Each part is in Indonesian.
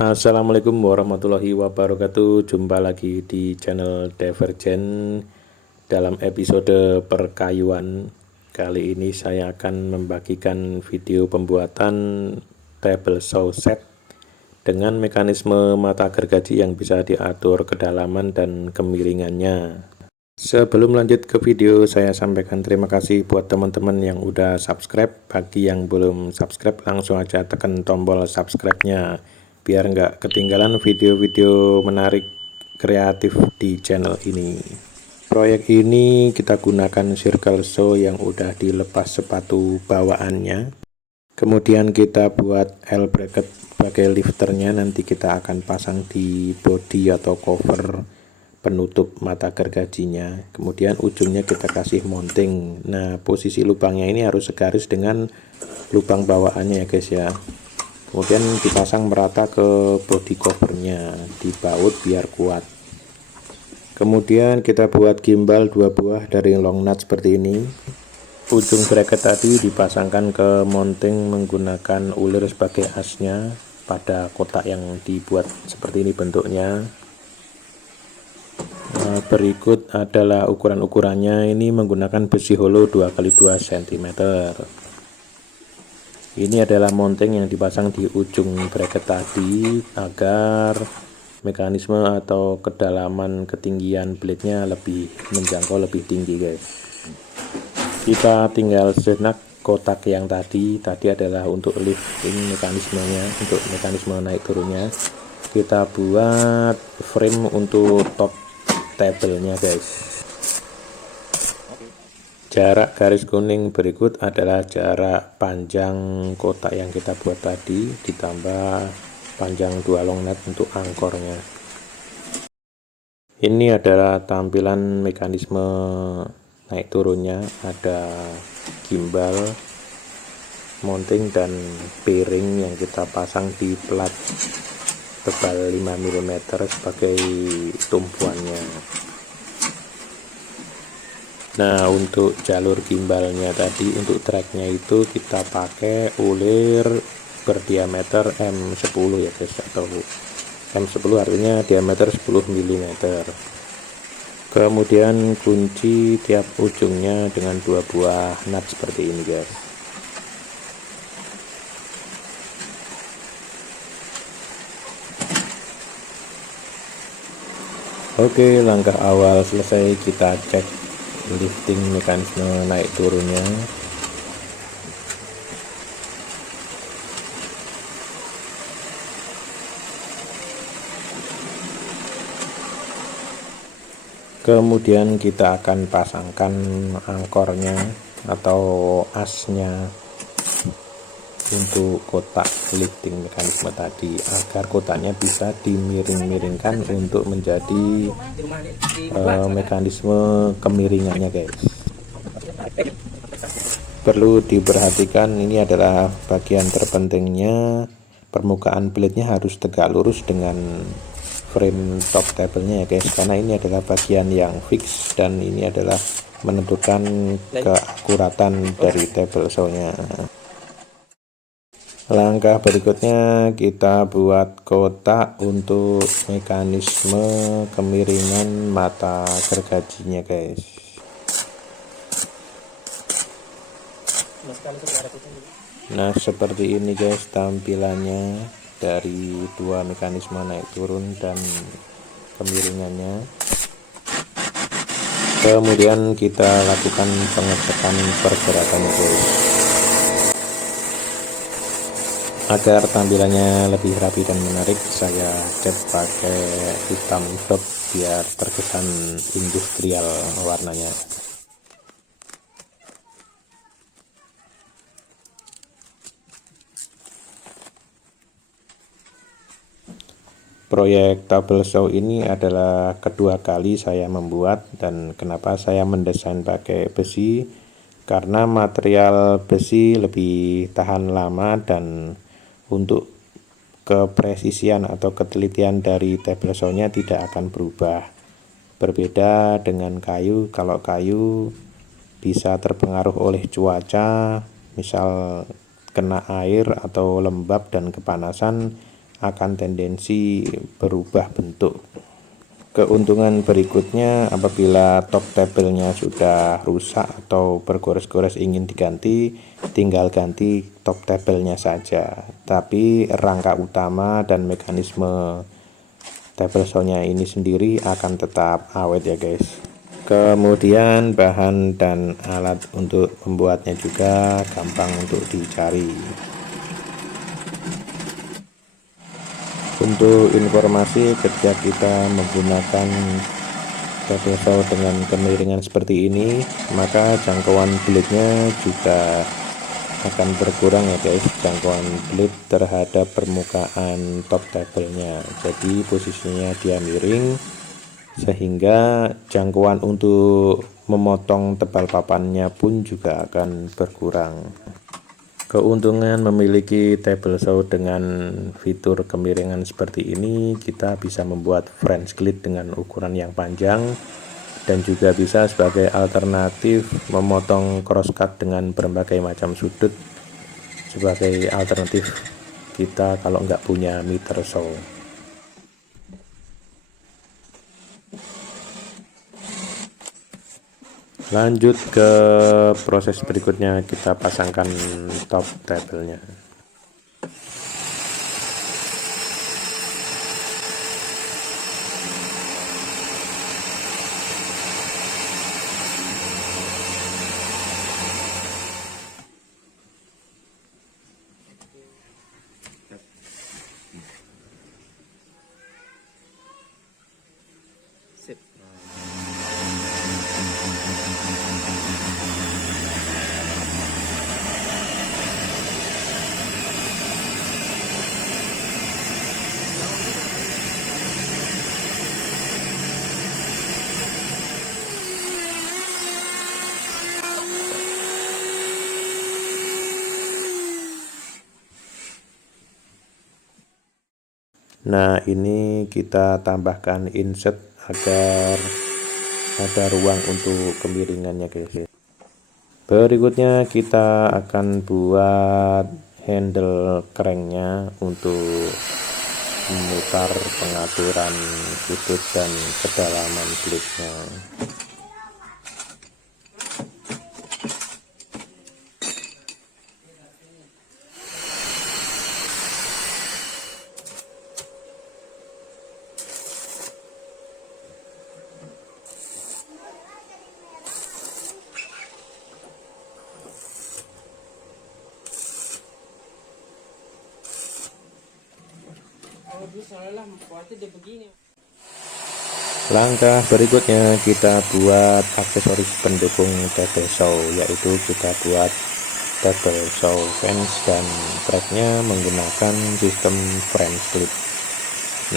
Assalamualaikum warahmatullahi wabarakatuh. Jumpa lagi di channel Divergen dalam episode perkayuan. Kali ini saya akan membagikan video pembuatan table saw set dengan mekanisme mata gergaji yang bisa diatur kedalaman dan kemiringannya. Sebelum lanjut ke video, saya sampaikan terima kasih buat teman-teman yang udah subscribe. Bagi yang belum subscribe, langsung aja tekan tombol subscribe-nya biar nggak ketinggalan video-video menarik kreatif di channel ini. Proyek ini kita gunakan circle saw yang udah dilepas sepatu bawaannya. Kemudian kita buat L bracket sebagai lifternya, nanti kita akan pasang di body atau cover penutup mata gergajinya. Kemudian ujungnya kita kasih mounting. Nah, posisi lubangnya ini harus segaris dengan lubang bawaannya ya guys ya. Kemudian dipasang merata ke body covernya, dibaut biar kuat. Kemudian kita buat gimbal 2 buah dari long nut seperti ini. Ujung bracket tadi dipasangkan ke mounting menggunakan ulir sebagai asnya pada kotak yang dibuat seperti ini bentuknya. Berikut adalah ukuran-ukurannya. Ini menggunakan besi holo 2x2 cm. Ini adalah mounting yang dipasang di ujung bracket tadi agar mekanisme atau kedalaman ketinggian blade-nya lebih menjangkau lebih tinggi guys. Kita tinggal senak kotak yang tadi adalah untuk lifting mekanismenya, untuk mekanisme naik turunnya. Kita buat frame untuk top table-nya guys. Jarak garis kuning berikut adalah jarak panjang kotak yang kita buat tadi ditambah panjang 2 long nut untuk angkornya. Ini adalah tampilan mekanisme naik turunnya, ada gimbal, mounting dan piring yang kita pasang di plat tebal 5 mm sebagai tumpuannya. Nah, untuk jalur gimbalnya tadi, untuk tracknya itu kita pakai ulir berdiameter M10 ya guys, atau M10 artinya diameter 10 mm. Kemudian kunci tiap ujungnya dengan 2 buah nut seperti ini guys. Oke, langkah awal selesai, kita cek lifting mekanisme naik turunnya. Kemudian kita akan pasangkan angkornya atau asnya untuk kotak lifting mekanisme tadi agar kotaknya bisa dimiring-miringkan untuk menjadi mekanisme kemiringannya guys. Perlu diperhatikan, ini adalah bagian terpentingnya, permukaan blade-nya harus tegak lurus dengan frame top table-nya ya guys, karena ini adalah bagian yang fix dan ini adalah menentukan keakuratan dari table saw-nya. Langkah berikutnya kita buat kotak untuk mekanisme kemiringan mata gergajinya guys. Nah, seperti ini guys tampilannya dari dua mekanisme naik turun dan kemiringannya. Kemudian kita lakukan pengecekan pergerakan guys. Agar tampilannya lebih rapi dan menarik, saya cat pakai hitam dot biar terkesan industrial warnanya. Proyek table saw ini adalah kedua kali saya membuat, dan kenapa saya mendesain pakai besi, karena material besi lebih tahan lama dan untuk kepresisian atau ketelitian dari table saw-nya tidak akan berubah. Berbeda dengan kayu, kalau kayu bisa terpengaruh oleh cuaca, misal kena air atau lembab dan kepanasan, akan tendensi berubah bentuk. Keuntungan berikutnya, apabila top tabelnya sudah rusak atau bergores-gores ingin diganti, tinggal ganti top tabelnya saja. Tapi rangka utama dan mekanisme tabel saw-nya ini sendiri akan tetap awet ya guys. Kemudian bahan dan alat untuk membuatnya juga gampang untuk dicari. Untuk informasi, ketika kita menggunakan tabel saw dengan kemiringan seperti ini, maka jangkauan blade-nya juga akan berkurang ya guys, jangkauan blade terhadap permukaan top tabelnya. Jadi posisinya dia miring, sehingga jangkauan untuk memotong tebal papannya pun juga akan berkurang. Keuntungan memiliki tabel saw dengan fitur kemiringan seperti ini, kita bisa membuat French glit dengan ukuran yang panjang, dan juga bisa sebagai alternatif memotong crosscut dengan berbagai macam sudut, sebagai alternatif kita kalau nggak punya miter saw. Lanjut ke proses berikutnya, kita pasangkan top tabelnya. Nah, ini kita tambahkan insert agar ada ruang untuk kemiringannya guys. Berikutnya kita akan buat handle cranknya untuk memutar pengaturan sudut dan kedalaman blade-nya. Langkah berikutnya kita buat aksesoris pendukung tabel saw, yaitu kita buat tabel saw fence dan tracknya menggunakan sistem French glit.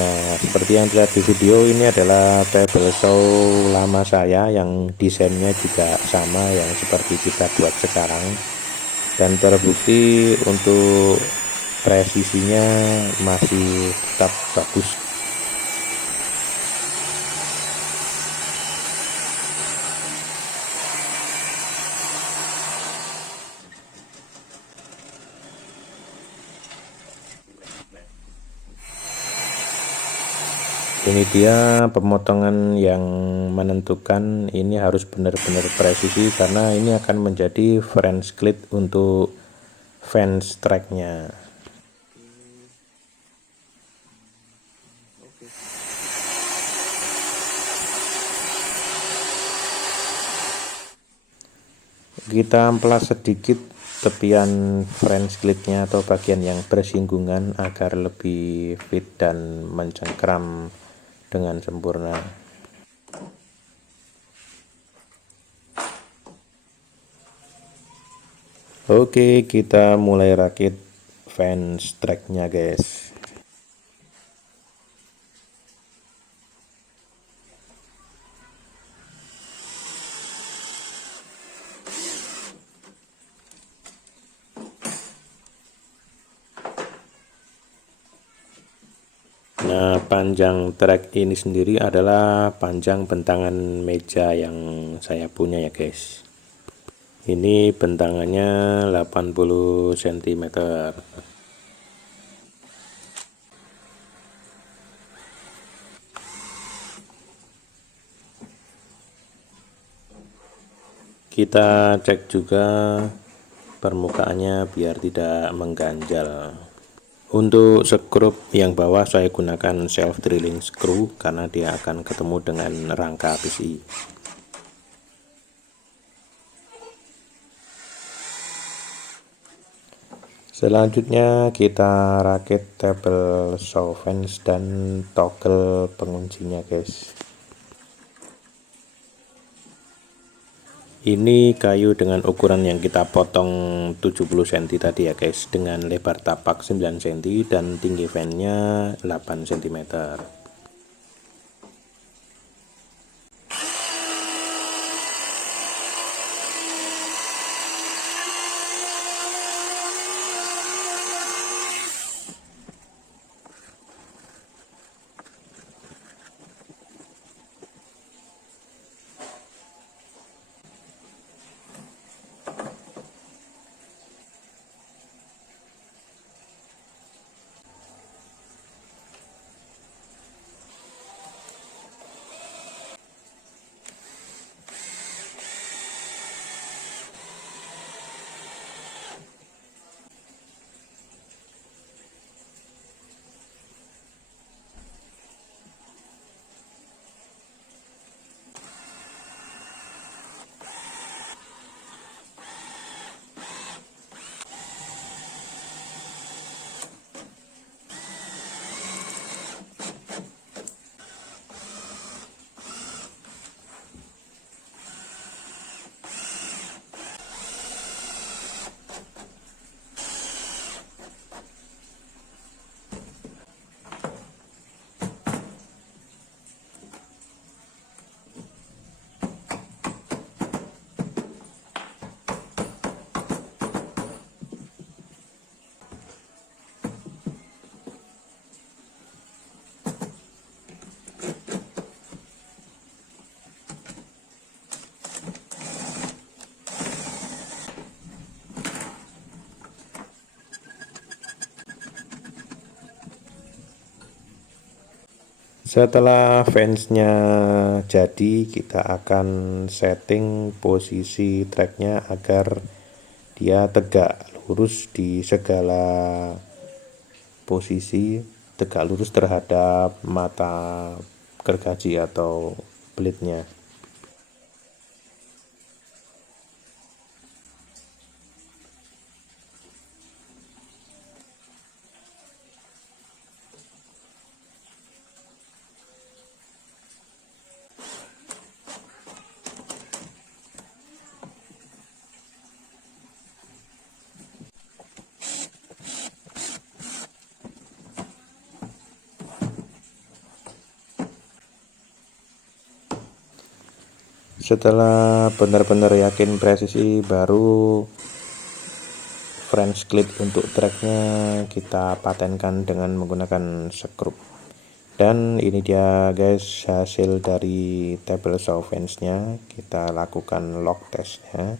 Nah, seperti yang dilihat di video, ini adalah tabel saw lama saya yang desainnya juga sama yang seperti kita buat sekarang, dan terbukti untuk presisinya masih tetap bagus. Ini dia pemotongan yang menentukan, ini harus benar-benar presisi karena ini akan menjadi French glit untuk fence tracknya. Kita amplas sedikit tepian French glitnya atau bagian yang bersinggungan agar lebih fit dan mencengkram dengan sempurna. Oke, kita mulai rakit fence tracknya guys. Nah, panjang track ini sendiri adalah panjang bentangan meja yang saya punya ya guys. Ini bentangannya 80 cm. Kita cek juga permukaannya biar tidak mengganjal. Untuk skrup yang bawah saya gunakan self drilling screw karena dia akan ketemu dengan rangka PCI. Selanjutnya kita rakit tabel saw fence dan toggle penguncinya guys. Ini kayu dengan ukuran yang kita potong 70 cm tadi ya guys, dengan lebar tapak 9 cm dan tinggi fan-nya 8 cm. Setelah fansnya jadi, kita akan setting posisi tracknya agar dia tegak lurus di segala posisi, tegak lurus terhadap mata gergaji atau blade-nya. Setelah benar-benar yakin presisi, baru French clip untuk tracknya kita patenkan dengan menggunakan skrup. Dan ini dia guys hasil dari tabel saw fence-nya. Kita lakukan lock testnya,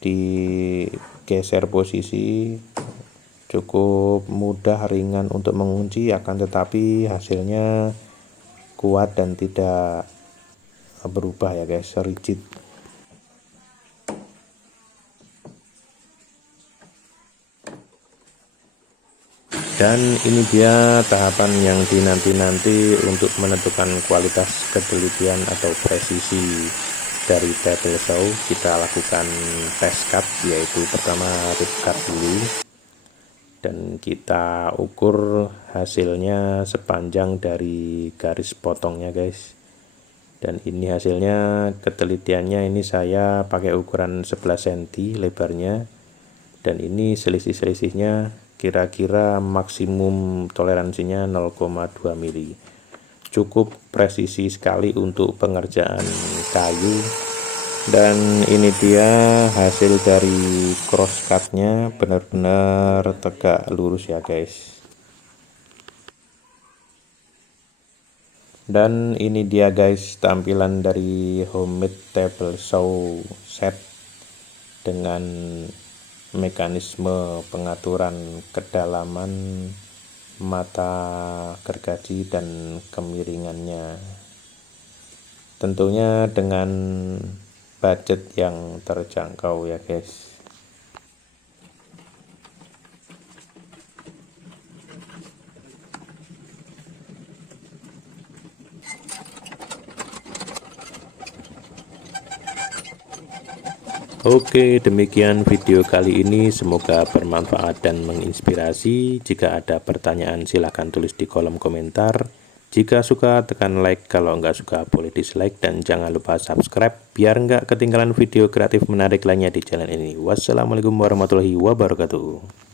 digeser posisi, cukup mudah, ringan untuk mengunci, akan tetapi hasilnya kuat dan tidak berubah ya guys, rigid. Dan ini dia tahapan yang dinanti-nanti untuk menentukan kualitas ketelitian atau presisi dari tabel saw. Kita lakukan test cut, yaitu pertama rib cut dulu, dan kita ukur hasilnya sepanjang dari garis potongnya guys. Dan ini hasilnya, ketelitiannya ini saya pakai ukuran 11 cm lebarnya, dan ini selisih-selisihnya kira-kira maksimum toleransinya 0,2 mili. Cukup presisi sekali untuk pengerjaan kayu. Dan ini dia hasil dari cross cutnya, benar-benar tegak lurus ya guys. Dan ini dia guys tampilan dari homemade table saw set dengan mekanisme pengaturan kedalaman mata gergaji dan kemiringannya. Tentunya dengan budget yang terjangkau ya guys. Oke, demikian video kali ini, semoga bermanfaat dan menginspirasi. Jika ada pertanyaan silahkan tulis di kolom komentar. Jika suka tekan like, kalau nggak suka boleh dislike, dan jangan lupa subscribe biar nggak ketinggalan video kreatif menarik lainnya di channel ini. Wassalamualaikum warahmatullahi wabarakatuh.